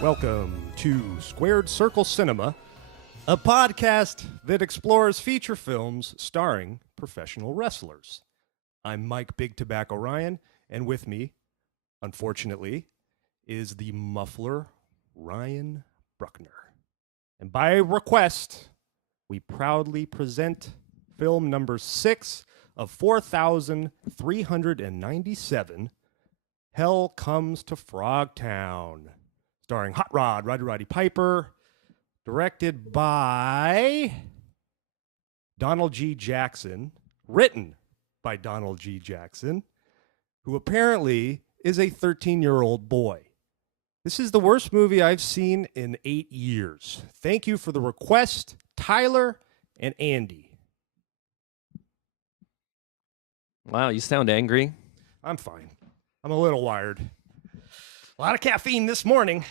Welcome to Squared Circle Cinema, a podcast that explores feature films starring professional wrestlers. I'm Mike Big Tobacco Ryan, and with me, unfortunately, is the muffler Ryan Bruckner. And by request, we proudly present film number 6 of 4,397, Hell Comes To Frogtown, starring Hot Rod, Roddy Piper, directed by Donald G. Jackson, written by Donald G. Jackson, who apparently is a 13-year-old boy. This is the worst movie I've seen in 8 years. Thank you for the request, Tyler and Andy. Wow, you sound angry. I'm fine. I'm a little wired. A lot of caffeine this morning.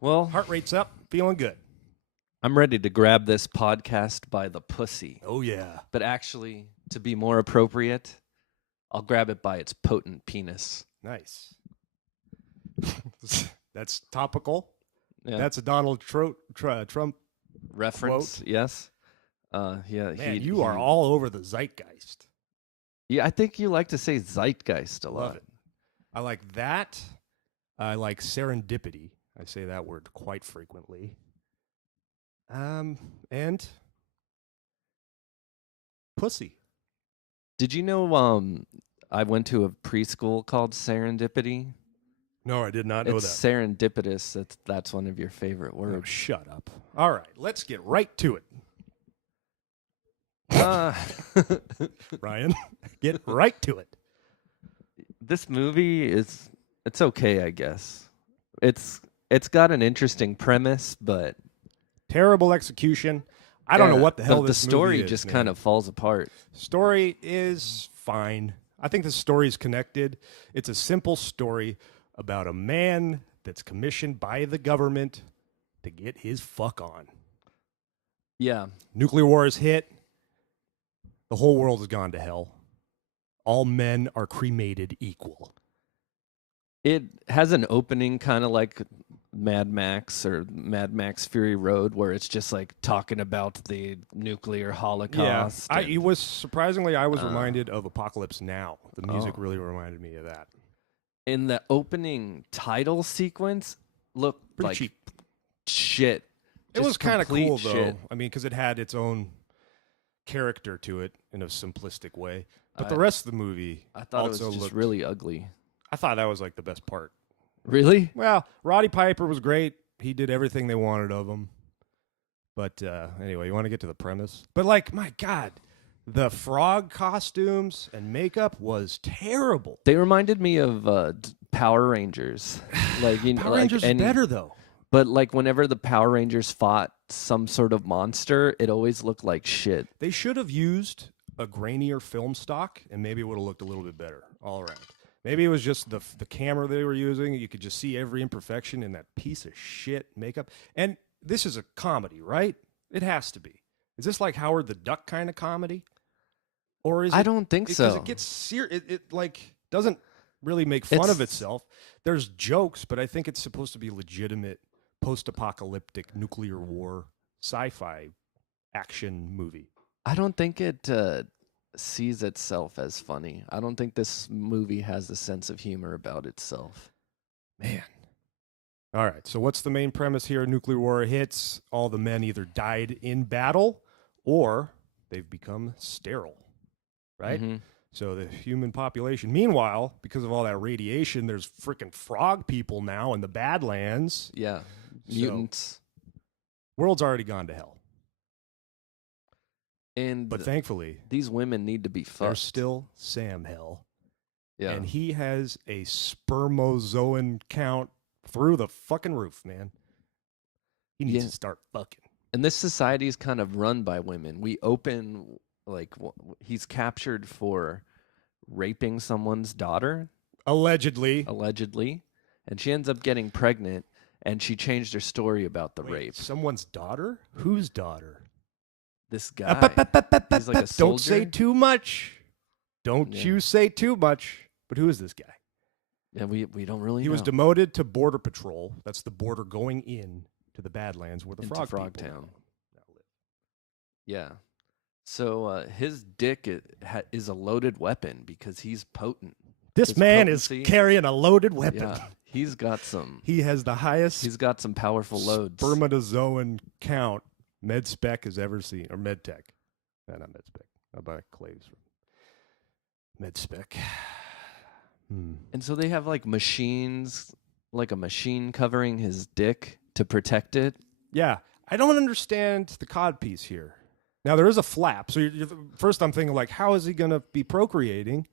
Well, Heart rate's up, feeling good. I'm ready to grab this podcast by the pussy. Oh, yeah. But actually, to be more appropriate, I'll grab it by its potent penis. Nice. That's topical. Yeah. That's a Donald Trump Reference, quote. Yes. Yeah. Man, you are all over the zeitgeist. Yeah, I think you like to say zeitgeist a lot. Love it. I like that. I like serendipity. I say that word quite frequently. And pussy. Did you know I went to a preschool called Serendipity? No, I did not know It's that. serendipitous. That's one of your favorite Oh, words. shut up. All right, let's get right to it. Ryan, get right to it. This movie it's okay, I guess. It's got an interesting premise, but Terrible execution. I don't know what the hell the this story movie is, just man. kind of falls apart. Story is fine. I think the story is connected. It's a simple story about a man that's commissioned by the government to get his fuck on. Yeah. Nuclear war is hit. The whole world has gone to hell. All men are cremated equal. It has an opening kind of like Mad Max or Mad Max Fury Road, where it's just like talking about the nuclear holocaust. Yeah, and- it was surprisingly, I was reminded of Apocalypse Now. The music Oh. really reminded me of that. in the opening title sequence, looked Pretty like cheap. shit. It was Just kind of complete cool, though. shit. I mean, because it had its own character to it in a simplistic way. But the I- rest of the movie I thought it also was just looked really ugly. I thought that was like the best part. Really? Well, Roddy Piper was great. He did everything they wanted of him. But anyway, you want to get to the premise? But like, my God, the frog costumes and makeup was terrible. They reminded me of Power Rangers. Like Power Rangers is better, though. But like whenever the Power Rangers fought some sort of monster, it always looked like shit. They should have used a grainier film stock, and maybe it would have looked a little bit better all around. Maybe it was just the camera they were using. You could just see every imperfection in that piece of shit makeup. And this is a comedy, right? It has to be. Is this like Howard the Duck kind of comedy? Or is I it, don't think because so. it gets serious. It like doesn't really make fun of It's- itself. There's jokes, but I think it's supposed to be legitimate post-apocalyptic nuclear war sci-fi action movie. I don't think it sees itself as funny. I don't think this movie has a sense of humor about itself. Man. All right. So what's the main premise here? Nuclear war hits. All the men either died in battle or they've become sterile. Right? Mhm. So the human population. Meanwhile, because of all that radiation, there's freaking frog people now in the Badlands. Yeah. So- Mutants. World's already gone to hell. And But thankfully, these women need to be there's fucked. still Sam Hell. Yeah. And he has a spermozoan count through the fucking roof, man. He needs Yeah. to start fucking. And this society is kind of run by women. We open like he's captured for raping someone's daughter Allegedly. allegedly, and she ends up getting pregnant, and she changed her story about the Wait, rape. someone's daughter? Whose daughter? This guy. He's like a Don't say soldier? too much. Don't Yeah. you say too much. But who is this guy? Yeah, we don't really He know. was demoted to Border Patrol. That's the border going in to the Badlands where the Into frog Frogtown. people now live. Yeah. So his dick is a loaded weapon because he's potent. This His man potency- is carrying a loaded weapon. Yeah, he's got some. He has the highest He's got some powerful loads. spermatozoan count med spec has ever seen, or med tech. No, not med spec. How about Claves from med spec? And so they have like machines, like a machine covering his dick to protect it. Yeah, I don't understand the cod piece here. Now there is a flap, so first I'm thinking like, how is he going to be procreating?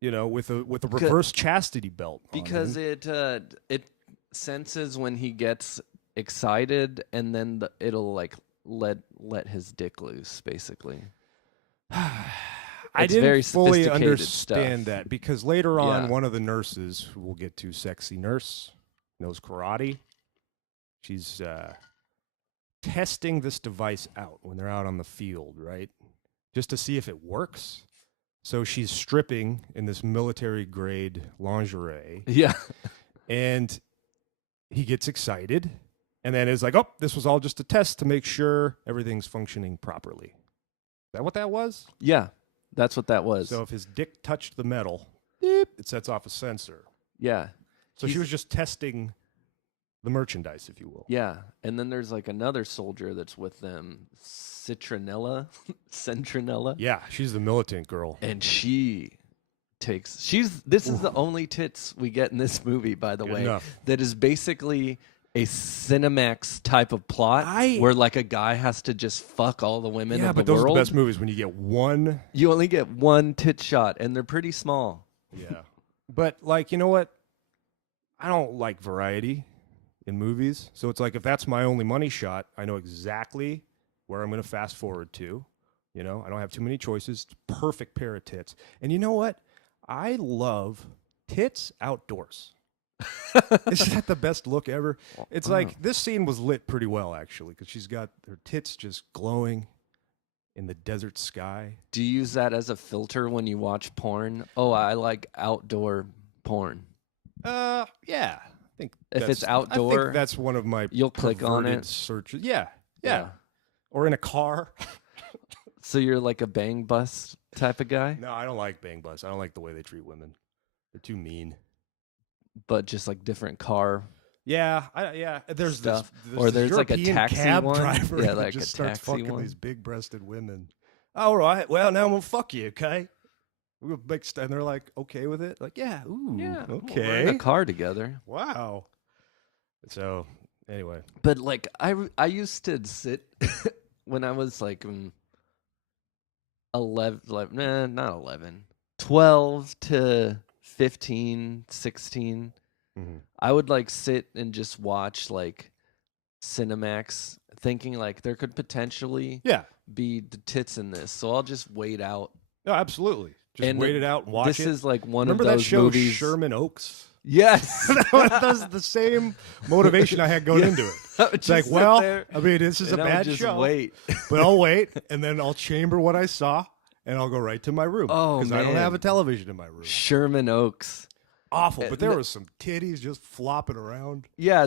You know, with a reverse chastity belt. Because on him. it senses when he gets excited, and then it'll like let his dick loose, basically. I It's didn't very fully sophisticated understand stuff. that because later on, Yeah. one of the nurses, who we'll get to, sexy nurse, knows karate. She's testing this device out when they're out on the field, right? Just to see if it works. So she's stripping in this military grade lingerie, Yeah. and he gets excited, and then is like, "Oh, this was all just a test to make sure everything's functioning properly." Is that what that was? Yeah. That's what that was. So if his dick touched the metal, beep, it sets off a sensor. Yeah. So she was just testing the merchandise, if you will. Yeah. And then there's like another soldier that's with them, Citronella. Centronella. Yeah, she's the militant girl. And this is the only tits we get in this movie, by the Good way, enough. that is basically a Cinemax type of plot where like a guy has to just fuck all the women Yeah, of but the those world. are the best movies when you get one. You only get one tit shot, and they're pretty small. Yeah. But, like, you know what? I don't like variety in movies. So it's like, if that's my only money shot, I know exactly where I'm going to fast forward to. You know, I don't have too many choices. Perfect pair of tits. And you know what? I love tits outdoors. Isn't that the best look ever? It's like this scene was lit pretty well, actually, because she's got her tits just glowing in the desert sky. Do you use that as a filter when you watch porn? Oh, I like outdoor porn. Yeah. I think If it's I outdoor, think that's one of my you'll click on perverted it. searches. Yeah. Or in a car. So you're like a bang bus type of guy, No, I don't like Bang Bus. I don't like the way they treat women. They're too mean. but just like different car Yeah, There's stuff. this Or there's like a European taxi cab one. driver Yeah, that like just a starts taxi fucking one. these big-breasted women. All right, well now I'm gonna fuck you, okay? We're gonna make and they're like okay with it, like yeah, ooh, Yeah, we're okay, in a car together. wow. So anyway, But like I used to sit when I was like 11, not 11, 12 to 15, 16. Mhm. I would like sit and just watch like Cinemax, thinking like there could potentially yeah, be the tits in this. So I'll just wait out. no, absolutely. Just And wait it out and watch This it. is like one Remember of that those show movies. Sherman Oaks? Yes. That's the same motivation I had going Yeah. into it. I would It's like, just sit well, there I mean, this is a and I would bad just show, wait. but I'll wait, and then I'll chamber what I saw, and I'll go right to my room. Oh, because I don't have a man. television in my room. Sherman Oaks. Awful, but there no- was some titties just flopping around. Yeah,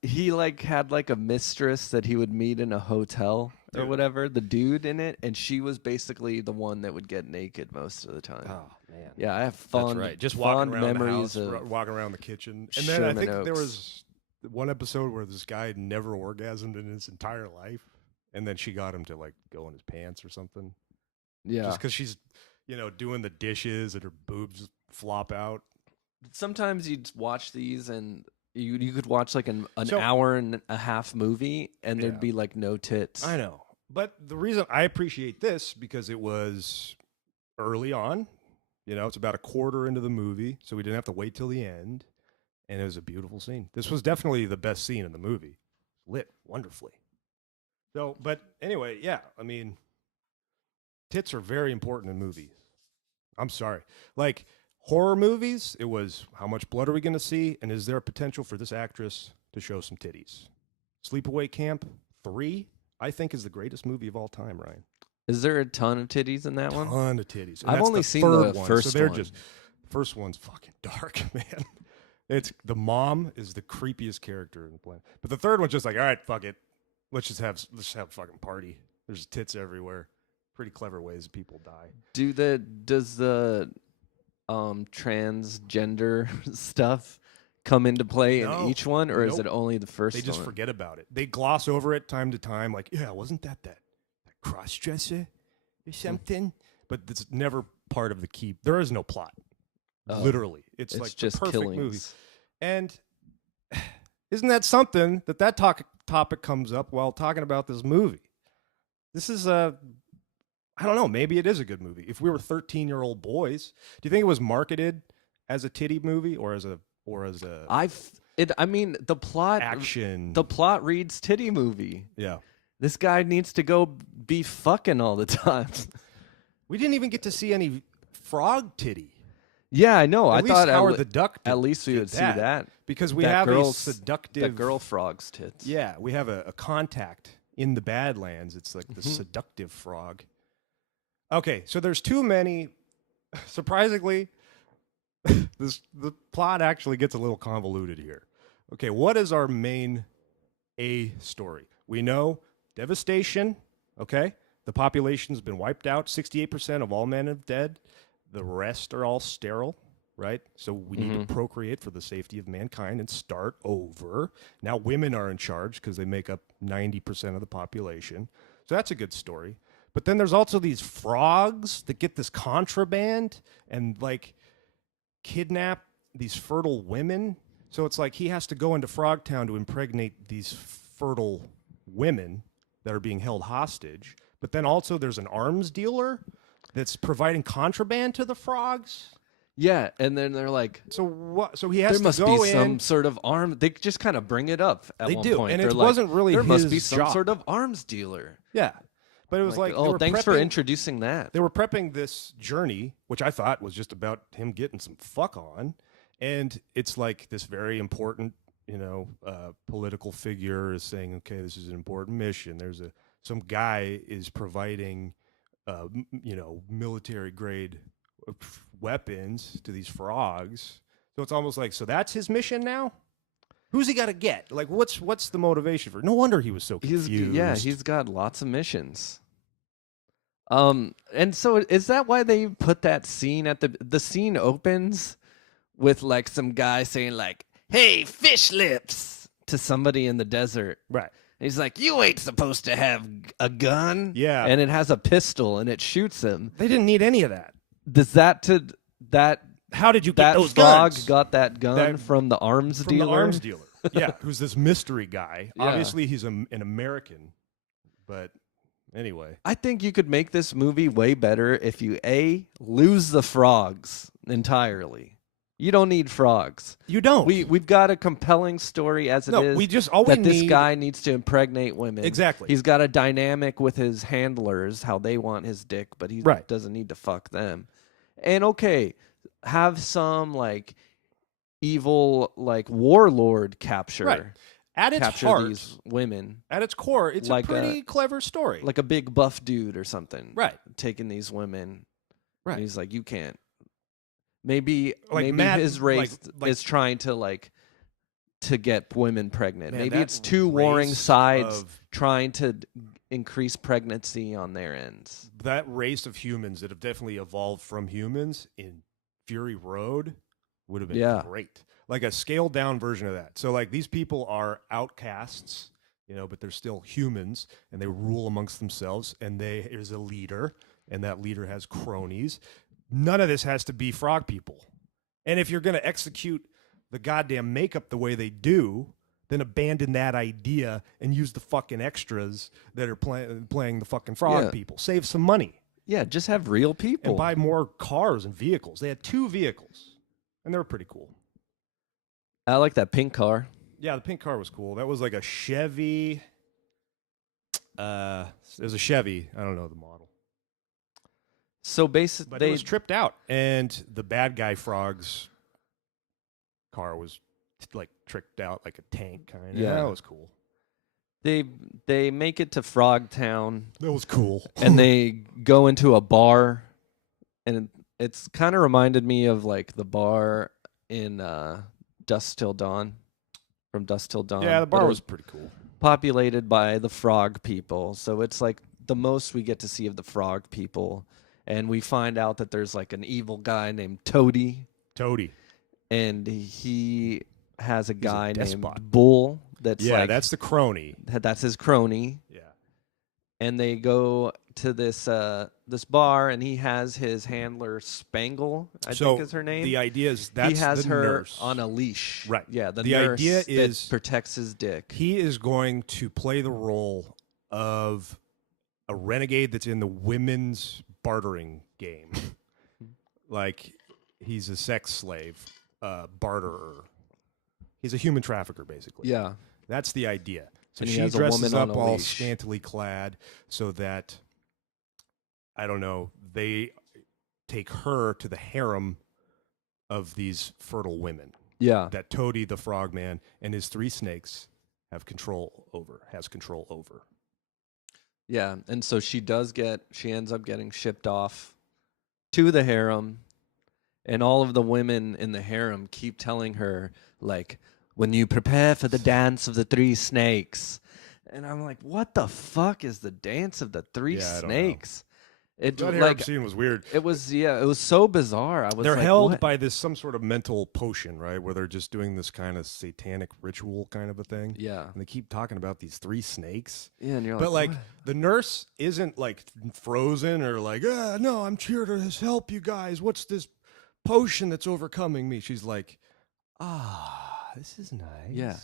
he like had like a mistress that he would meet in a hotel or whatever, the dude in it, and she was basically the one that would get naked most of the time. Oh man, Yeah, I have that's fond, right. Just fond walking around memories the house, of walking around the kitchen, and then I Sherman think there Oaks. was one episode where this guy had never orgasmed in his entire life, and then she got him to like go in his pants or something. yeah. Just because she's, doing the dishes and her boobs flop out. Sometimes you'd watch these and you could watch like an So- hour and a half movie and Yeah. there'd be like no tits. I know. But the reason I appreciate this because it was early on. It's about a quarter into the movie, so we didn't have to wait till the end. And it was a beautiful scene. This was definitely the best scene in the movie. Lit wonderfully. So, but anyway, yeah, I mean, tits are very important in movies. I'm sorry. Like horror movies, it was how much blood are we going to see? And is there a potential for this actress to show some titties? Sleepaway Camp 3, I think, is the greatest movie of all time, Ryan. Is there a ton of titties in that one? Ton of titties. And I've that's only the seen third the one. first So they're one. just First one's fucking dark, man. It's the mom is the creepiest character in the planet. But the third one's just like, all right, fuck it. Let's just have a fucking party. There's tits everywhere. Pretty clever ways people die. Does the transgender stuff come into play in each one, or is it only the first one? They just forget about it. They gloss over it time to time, like, yeah, wasn't that cross-dresser or something? But it's never part of the key. There is no plot. Literally. It's like just the perfect killings. movie. And isn't that something that topic comes up while talking about this movie? This is I don't know, maybe it is a good movie. If we were 13-year-old boys, do you think it was marketed as a titty movie or as a I mean, the plot action? The plot reads titty movie. Yeah. This guy needs to go be fucking all the time. We didn't even get to see any frog titty. Yeah, I know. At least thought Howard the Duck at least we would see that. Because we have a seductive... That girl frog's tits. Yeah, we have a contact in the Badlands. It's like the seductive frog. Okay, so there's too many... Surprisingly, the plot actually gets a little convoluted here. Okay, what is our main A story? We know devastation, okay? The population's been wiped out. 68% of all men are dead. The rest are all sterile, right? So we need to procreate for the safety of mankind and start over. Now women are in charge because they make up 90% of the population. So that's a good story. But then there's also these frogs that get this contraband and like kidnap these fertile women. So it's like he has to go into Frogtown to impregnate these fertile women that are being held hostage. But then also there's an arms dealer that's providing contraband to the frogs. Yeah, and then they're like, so what? So he has there must to go be in. some sort of arm. They just kind of bring it up at They one do, point. and They're it like, wasn't really there his must be some job. sort of arms dealer. Yeah, but it was like oh, thanks for prepping- introducing that. They were prepping this journey, which I thought was just about him getting some fuck on, and it's like this very important, political figure is saying, okay, this is an important mission. There's some guy is providing, military grade weapons to these frogs. So it's almost like, so that's his mission now? Who's he got to get? Like, what's the motivation for? No wonder he was so confused. He's got lots of missions. And so is that why they put that scene at the scene opens with like some guy saying like, "Hey, fish lips," to somebody in the desert. Right. And he's like, "You ain't supposed to have a gun." Yeah. And it has a pistol and it shoots him. They didn't need any of that. Does that How did you get those frog guns? got that gun from the arms dealer? From the arms dealer. Yeah, who's this mystery guy. Yeah. Obviously, he's an American, but anyway. I think you could make this movie way better if you, A, lose the frogs entirely. You don't need frogs. You don't. We've got a compelling story as it is. We just all we that this need- guy needs to impregnate women. Exactly. He's got a dynamic with his handlers, how they want his dick, but he Right. doesn't need to fuck them. And okay, have some like evil like warlord capture. Right. At its capture heart, these women. at its core, it's Like a pretty clever story. Like a big buff dude or something. Right. Taking these women. Right. And he's like, you can't. Maybe Matt, his race like- is trying to get women pregnant. Man, Maybe that it's two warring race sides of- trying to increase pregnancy on their ends. that race of humans that have definitely evolved from humans in Fury Road would have been great. Like a scaled down version of that. So like these people are outcasts, but they're still humans and they rule amongst themselves and there's a leader and that leader has cronies. None of this has to be frog people. And if you're going to execute the goddamn makeup the way they do, then abandon that idea and use the fucking extras that are playing the fucking frog people. Save some money. Yeah, just have real people. And buy more cars and vehicles. They had 2 vehicles, and they were pretty cool. I like that pink car. Yeah, the pink car was cool. That was like a Chevy. It was a Chevy. I don't know the model. So basically, But it was tripped out, and the bad guy frog's car was like tricked out like a tank kind of. Yeah. That was cool. they make it to Frogtown. That was cool. And they go into a bar, and It's kind of reminded me of like the bar in Dusk Till Dawn, from Dusk Till Dawn. Yeah, the but bar it was pretty cool. populated by the frog people. So it's like the most we get to see of the frog people. And we find out that there's like an evil guy named Toady. And he has a guy named despot. Bull that's Yeah, like, that's the crony. that's his crony. Yeah. And they go to this this bar, and he has his handler Spangle, I think is her name. The idea is that's he has the her nurse. on a leash. Right. Yeah, the The nurse idea that is protects his dick. he is going to play the role of a renegade that's in the women's bartering game. Like he's a sex slave, barterer. He's a human trafficker, basically. Yeah. That's the idea. So And he she has a dresses woman on up a all leash. scantily clad so that, I don't know, they take her to the harem of these fertile women Yeah. that Toady the Frogman and his 3 snakes has control over. Yeah. And so she ends up getting shipped off to the harem, and all of the women in the harem keep telling her, like, when you prepare for the dance of the 3 snakes. And I'm like, what the fuck is the dance of the 3 Yeah, I don't know. snakes? It That harem like scene was weird. it was so bizarre. I was They're like, held what? by this some sort of mental potion, right? Where they're just doing this kind of satanic ritual kind of a thing. Yeah. And they keep talking about these 3 snakes. Yeah, and you're But like what? the nurse isn't like frozen or like, no, I'm here to help you guys. What's this potion that's overcoming me? She's like, this is nice. Yeah.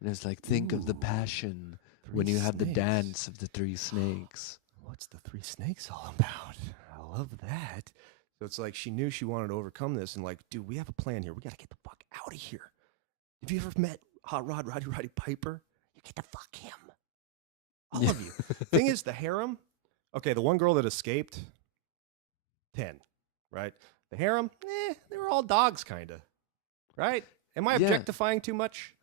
And it's like, think of the passion when you have the dance of the 3 snakes. What's the 3 snakes all about? I love that. So it's like she knew she wanted to overcome this, and like, dude, we have a plan here. We got to get the fuck out of here. Have you ever met Hot Rod Roddy Piper? You get to fuck him. All of you. Thing is, the harem. Okay, the one girl that escaped, 10, right? The harem, they were all dogs, kind of, right? Am I Yeah. objectifying too much?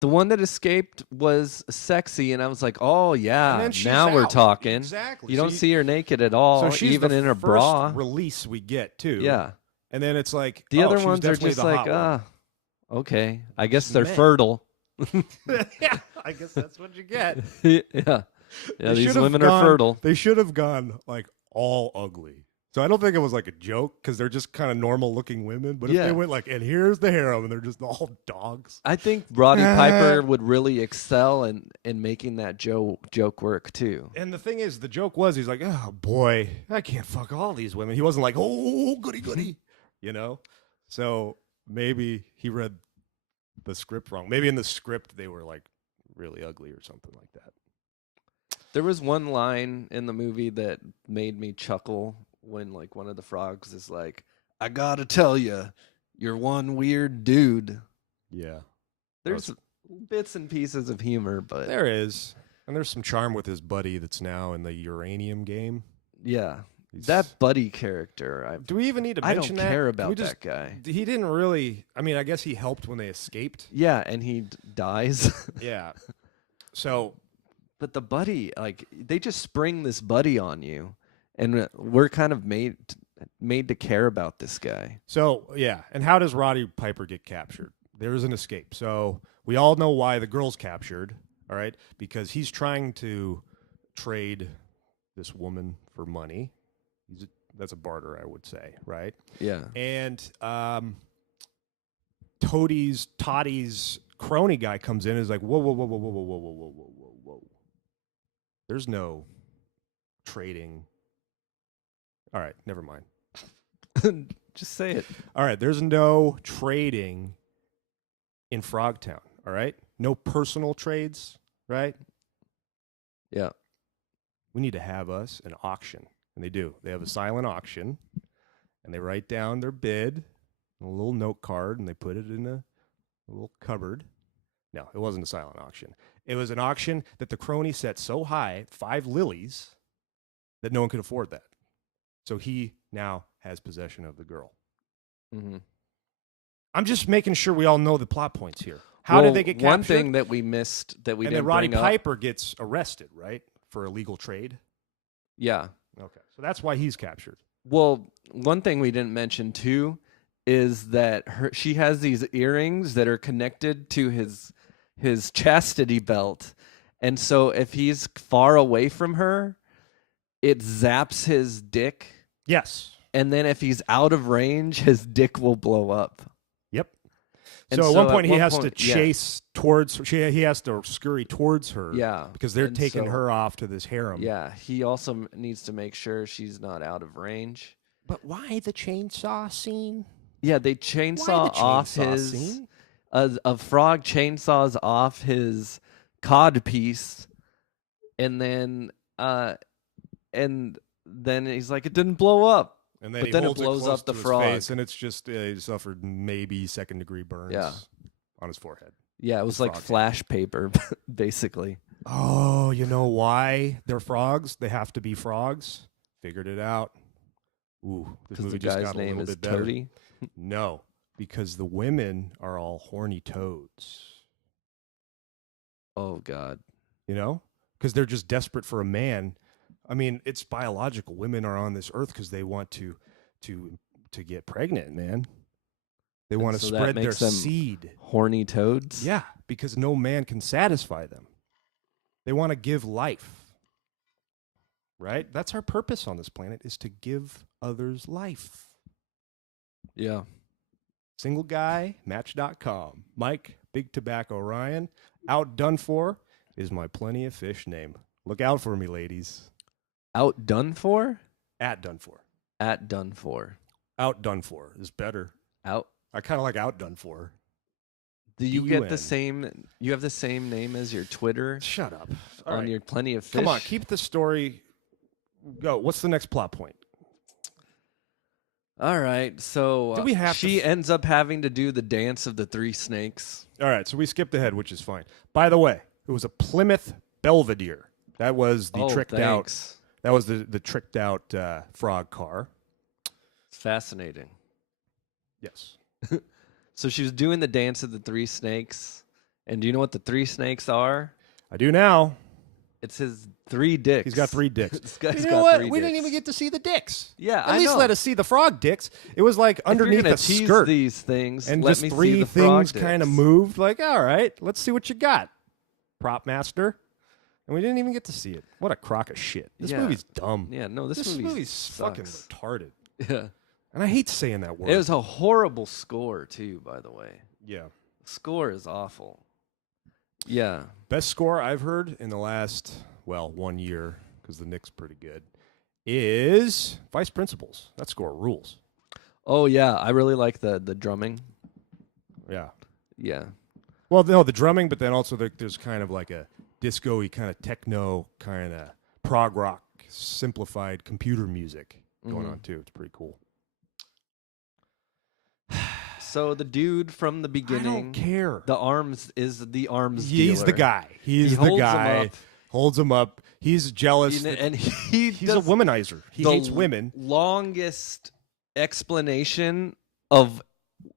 The one that escaped was sexy, and I was like, oh, yeah, And then she's now we're out. talking. Exactly. You So don't see her naked at all, So she's even the in her first bra. release we get too. Yeah. And then it's like The other she was ones are definitely just the like, hot one. okay. I guess they're Men. fertile. Yeah, I guess that's what you get. Yeah. They These should've women gone- are fertile. They should have gone like all ugly. So I don't think it was like a joke because they're just kind of normal looking women. But if Yeah. they went like, and here's the harem, and they're just all dogs. I think Roddy Piper would really excel in making that joke work too. And the thing is, the joke was, he's like, oh boy, I can't fuck all these women. He wasn't like, oh, goody, you know? So maybe he read the script wrong. Maybe in the script they were like really ugly or something like that. There was one line in the movie that made me chuckle when like one of the frogs is like, I gotta tell you, you're one weird dude. Yeah. There's bits and pieces of humor, but There is. And there's some charm with his buddy that's now in the uranium game. yeah, He's- that buddy character, Do we even need to I mention don't that? care Can we about just- that guy. He didn't really. I mean, I guess he helped when they escaped. Yeah, and he dies. Yeah. So But the buddy, like, they just spring this buddy on you, and we're kind of made to care about this guy. yeah. And how does Roddy Piper get captured? There is an escape. So we all know why the girl's captured. All right, because he's trying to trade this woman for money. That's a barter, I would say, right? Yeah. And Toddy's crony guy comes in and is like, whoa. There's no trading. All right, never mind. Just say it. All right, there's no trading in Frogtown, all right? No personal trades, right? Yeah. We need to have us an auction. And they do. They have a silent auction, and they write down their bid, a little note card, and they put it in a little cupboard. No, it wasn't a silent auction. It was an auction that the crony set so high, 5 lilies, that no one could afford that. So he now has possession of the girl. Mm-hmm. I'm just making sure we all know the plot points here. How did they get captured? One thing that we missed that we and didn't then Roddy bring up. Piper gets arrested, right, for illegal trade. Yeah. Okay, so that's why he's captured. Well, one thing we didn't mention too is that she has these earrings that are connected to his chastity belt, and so if he's far away from her, it zaps his dick, Yes. and then if he's out of range, his dick will blow up. Yep. And So at one point he one has to point- yeah. chase towards. He has to scurry towards her. Yeah, Because they're and taking so- her off to this harem. Yeah, he also needs to make sure she's not out of range. But why the chainsaw scene? Yeah, they Why chainsaw the off chainsaw his scene? a frog chainsaws off his cod piece, and then he's like, it didn't blow up. And then But he then it holds blows close up the to his frog. face, and it's just he suffered maybe second-degree burns Yeah. on his forehead. Yeah, it was like frog flash paper, basically. Oh, you know why they're frogs? They have to be frogs. Figured it out. Ooh, this Because movie the just guy's got a name little is bit better. Toady. No, because the women are all horny toads. Oh God. You know, because they're just desperate for a man. I mean, it's biological. Women are on this earth because they want to get pregnant, man. They want to so that spread their makes them seed. Horny toads. Yeah, because no man can satisfy them. They want to give life. Right? That's our purpose on this planet, is to give others life. Yeah. Single guy, Match.com. Mike, Big Tobacco Ryan. Outdone For is my plenty of fish name. Look out for me, ladies. Outdone for? At Done For. At done for. Outdone For is better. Out. I kind of like Outdone For. Do you get DUN. the same? You have the same name as your Twitter Shut up. All on right. your Plenty of Fish. Come on, keep the story. Go. What's the next plot point? All right. So Do we have to she ends up having to do the dance of the three snakes. All right, so we skipped ahead, which is fine. By the way, it was a Plymouth Belvedere. That was the tricked out. Thanks. That was the tricked out frog car. It's fascinating. Yes. So she was doing the dance of the three snakes, and do you know what the three snakes are? I do now. It's his three dicks. He's got three dicks. This guy's You got know what? three We dicks. didn't even get to see the dicks. Yeah, At I least know. let us see the frog dicks. It was like If you're underneath gonna the tease skirt, these things, and let just me see three the frog things kind of dicks. moved. Like, all right, let's see what you got, prop master. And we didn't even get to see it. What a crock of shit. This Yeah. movie's dumb. Yeah, no, this movie's sucks. fucking retarded. Yeah, And I hate saying that word. it was a horrible score too. By the way, Yeah. the score is awful. Yeah, Best score I've heard in the last, 1 year, because the Knicks pretty good, is Vice Principals. That score rules. oh yeah, I really like the drumming. Yeah. Yeah, Well, no, the drumming, but then also there's kind of like a disco-y kind of techno, kind of prog rock, simplified computer music going on too. It's pretty cool. so the dude from the I beginning, don't care. the arms is the arms. He's the dealer. guy. He's He the holds him guy. up. Holds him up. He's jealous. that And he's he's a womanizer. He hates women. Longest explanation of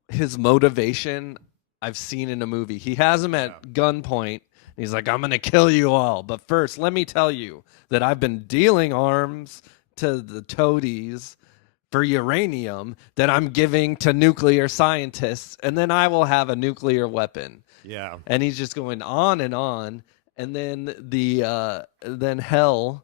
his motivation I've seen in a movie. He has him at gunpoint. And he's like, I'm going to kill you all. But first, let me tell you that I've been dealing arms to the toadies for uranium that I'm giving to nuclear scientists. And then I will have a nuclear weapon. Yeah. And he's just going on. And then then Hell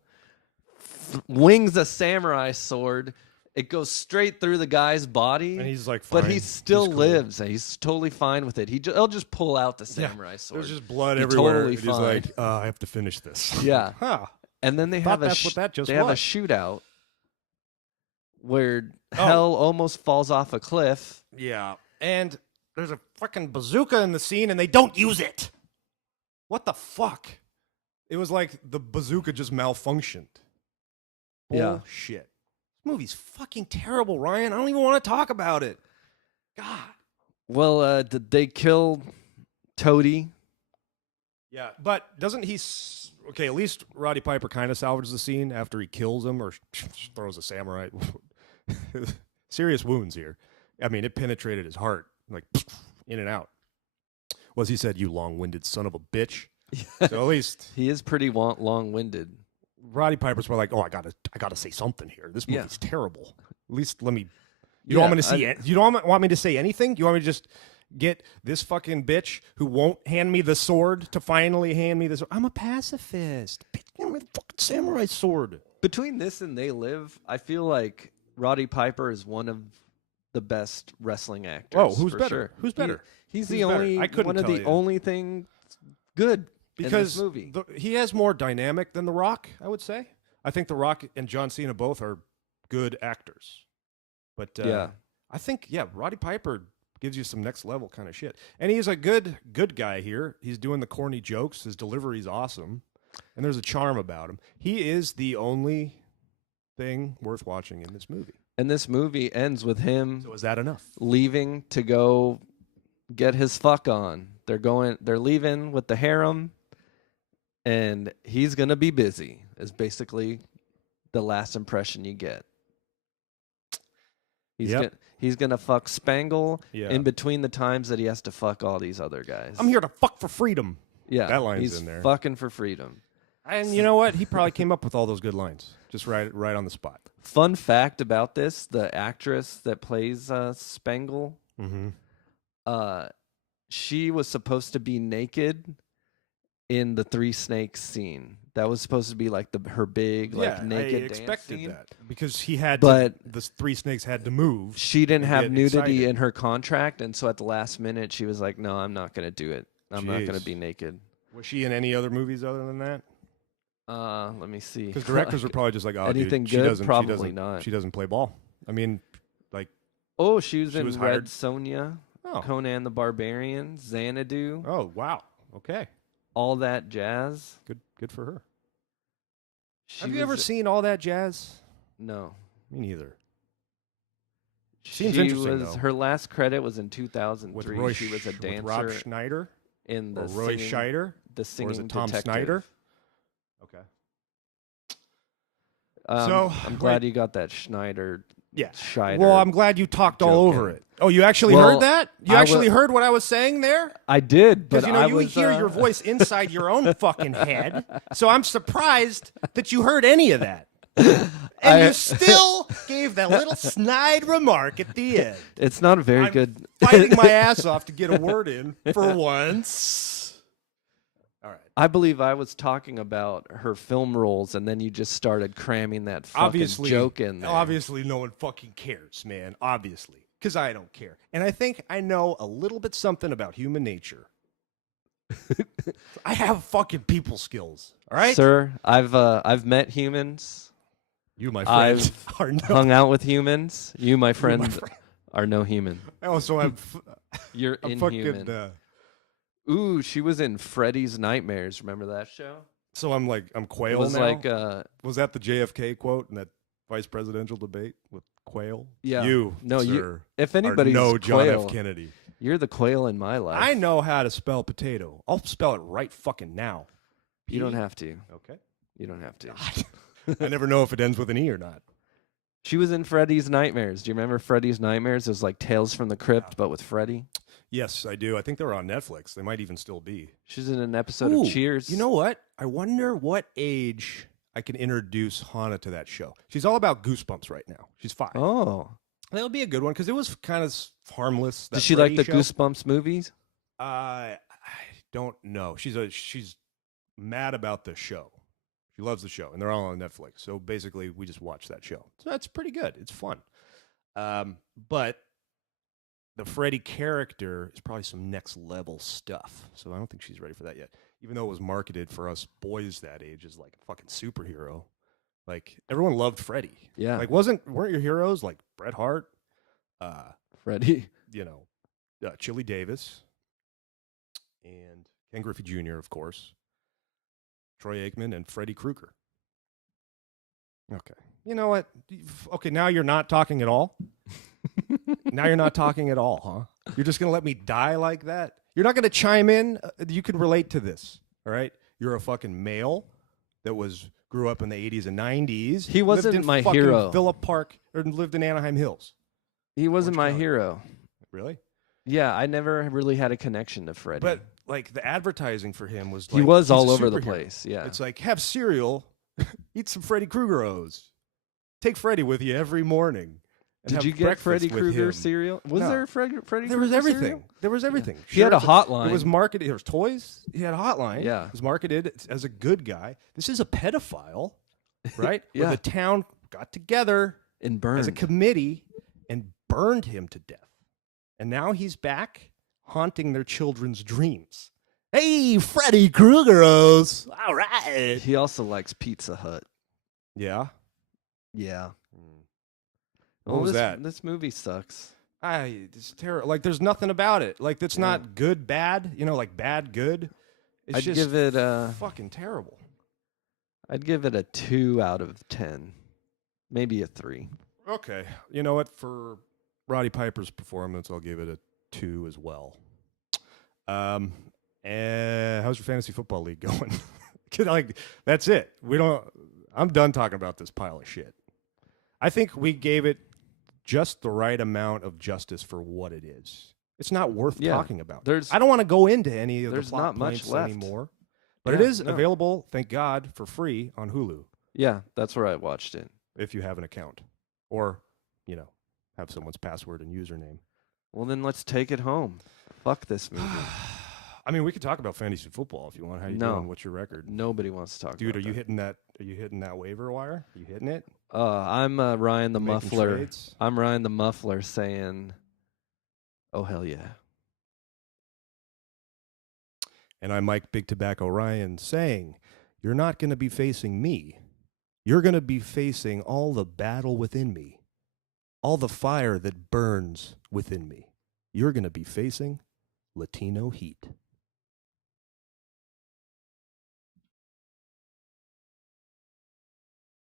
wings a samurai sword. It goes straight through the guy's body. And he's like, but fine. he still He's cool. lives. And he's totally fine with it. He'll just pull out the samurai sword. There's just blood He's everywhere. totally and he's fine. like, I have to finish this. Yeah. Huh. And then they Thought have that's what that just they have a was. shootout where Oh. Hell almost falls off a cliff. Yeah. And there's a fucking bazooka in the scene and they don't use it. What the fuck? It was like the bazooka just malfunctioned. Yeah. Bullshit. This movie's fucking terrible, Ryan. I don't even want to talk about it. God. Well, did they kill Toady? Yeah, but doesn't he... Okay, at least Roddy Piper kind of salvages the scene after he kills him or throws a samurai. Serious wounds here. I mean, it penetrated his heart, like in and out. Was he said, "You long-winded son of a bitch"? So at least He is pretty long-winded. Roddy Piper's probably like, "Oh, I gotta say something here. This Yeah. movie's terrible." At least let me. You don't want me to see it. You don't want me to say anything. You want me to just get this fucking bitch who won't hand me the sword to finally hand me the sword? I'm a pacifist. Bitch, give me the fucking samurai sword. Between this and They Live, I feel like Roddy Piper is one of the best wrestling actors. Oh, who's better? Sure. Who's better? He's Who's the better? only I couldn't one of tell the you. only thing good Because in this movie. he has more dynamic than The Rock, I would say. I think The Rock and John Cena both are good actors. But Yeah. I think, Roddy Piper gives you some next level kind of shit. And he's a good guy here. He's doing the corny jokes. His delivery's awesome. And there's a charm about him. He is the only thing worth watching in this movie. And this movie ends with him So is that enough? leaving to go get his fuck on. They're leaving with the harem, and he's gonna be busy, is basically the last impression you get. He's gonna fuck Spangle in between the times that he has to fuck all these other guys. I'm here to fuck for freedom. Yeah, That line's he's in there. fucking for freedom. And you know what? He probably came up with all those good lines. Just right on the spot. Fun fact about this: the actress that plays Spangle, she was supposed to be naked in the Three Snakes scene. That was supposed to be like her big naked I expected dance scene. that because he had But the Three Snakes had to move. She didn't have get nudity excited. in her contract, and so at the last minute, she was like, "No, I'm not going to do it. I'm not going to Jeez. be naked." Was she in any other movies other than that? Let me see. Because directors were probably just like, "Oh, anything dude, she good? doesn't, Probably not. She doesn't play ball." I mean, like, Oh, she was She in was Red hired. Sonja, oh, Conan the Barbarian, Xanadu, oh, wow, okay, all that jazz. good for her. She Have you ever was- seen All That Jazz? No. Me neither. Seems She interesting, was though. her last credit was in With 2003. Roy, She was a with Rob dancer Schneider in or the Roy singing, Scheider, the or singing is it Tom detective. Snyder? Okay. I'm glad you got that Schneider. Yeah. Scheider. Well, I'm glad you talked all joke over in. it. Oh, you actually Well, heard that? You I actually heard what I was saying there? I did, but Because you know I you was, hear your voice inside your own fucking head. So I'm surprised that you heard any of that. And you still gave that little snide remark at the end. It's not a very I'm good. fighting my ass off to get a word in for once. All right. I believe I was talking about her film roles, and then you just started cramming that fucking Obviously, joke in there. Obviously, no one fucking cares, man. Obviously. Because I don't care. And I think I know a little bit something about human nature. I have fucking people skills. All right? Sir, I've met humans, You, my friend, I've are no. hung out with humans. You, my friend, friend. are no human. Oh, so You're I'm inhuman. fucking. Ooh, she was in Freddy's Nightmares. Remember that show? So I'm Quail It was now. like Was that the JFK quote in that vice presidential debate with Quail? Yeah. You, No, sir, you. If are anybody's no John Quail, F. Kennedy. you're the Quail in my life. I know how to spell potato. I'll spell it right fucking now. You don't have to. Okay. You don't have to. I never know if it ends with an E or not. She was in Freddy's Nightmares. Do you remember Freddy's Nightmares? It was like Tales from the Crypt, but with Freddy. Yes, I do. I think they're on Netflix. They might even still be. She's in an episode Ooh, of Cheers. You know what? I wonder what age I can introduce Hannah to that show. She's all about Goosebumps right now. She's 5. Oh. That would be a good one because it was kind of harmless. that Does she Freddy like the show. Goosebumps movies? I don't know. She's mad about the show. She loves the show, and they're all on Netflix. So basically, we just watch that show. So that's pretty good. It's fun. But the Freddy character is probably some next level stuff. So I don't think she's ready for that yet. Even though it was marketed for us boys that age as like a fucking superhero. Like everyone loved Freddy. Yeah. Like weren't your heroes like Bret Hart? Freddy. You know, Chili Davis and Ken Griffey Jr., of course. Troy Aikman and Freddy Krueger. Okay. You know what? Okay, now you're not talking at all? Now you're not talking at all, huh? You're just going to let me die like that? You're not going to chime in? You can relate to this, all right? You're a fucking male that grew up in the 80s and 90s. He wasn't lived in my fucking hero. Villa Park, or lived in Anaheim Hills. He wasn't Orange my County. hero. Really? Yeah, I never really had a connection to Freddy. But like the advertising for him was he like was he's a all over the superhero. place. Yeah. It's like have cereal, eat some Freddy Krueger O's. Take Freddy with you every morning. and Did have you get breakfast Freddy with Krueger him. cereal? Was No. there Freddy Krueger There was everything. cereal? There was everything. He had a Shirts, hotline. It was marketed. There was toys. He had a hotline. Yeah. It was marketed as a good guy. This is a pedophile, right? Yeah. Where the town got together And burned. as a committee and burned him to death. And now he's back haunting their children's dreams. Hey, Freddy Kruegeros. All right. He also likes Pizza Hut. Yeah. Yeah. What was that? This movie sucks. It's terrible. Like, there's nothing about it. Like, that's not good, bad. You know, like bad, good. It's I'd just give it fucking terrible. I'd give it a 2 out of 10. Maybe a 3. Okay. You know what? For Roddy Piper's performance, I'll give it a 2 as well. And how's your fantasy football league going? Like, that's it. I'm done talking about this pile of shit. I think we gave it just the right amount of justice for what it is. It's not worth talking about. I don't want to go into any of the plot points anymore. But it is available, thank God, for free on Hulu. Yeah, that's where I watched it. If you have an account. Or, have someone's password and username. Well, then let's take it home. Fuck this movie. I mean, we could talk about fantasy football if you want. How you doing? What's your record? Nobody wants to talk Dude, about are you hitting that? Are you hitting that waiver wire? Are you hitting it? I'm Ryan the Making Muffler. trades? I'm Ryan the Muffler saying, oh, hell yeah. And I'm Mike Big Tobacco Ryan saying, you're not going to be facing me. You're going to be facing all the battle within me, all the fire that burns within me. You're going to be facing Latino heat.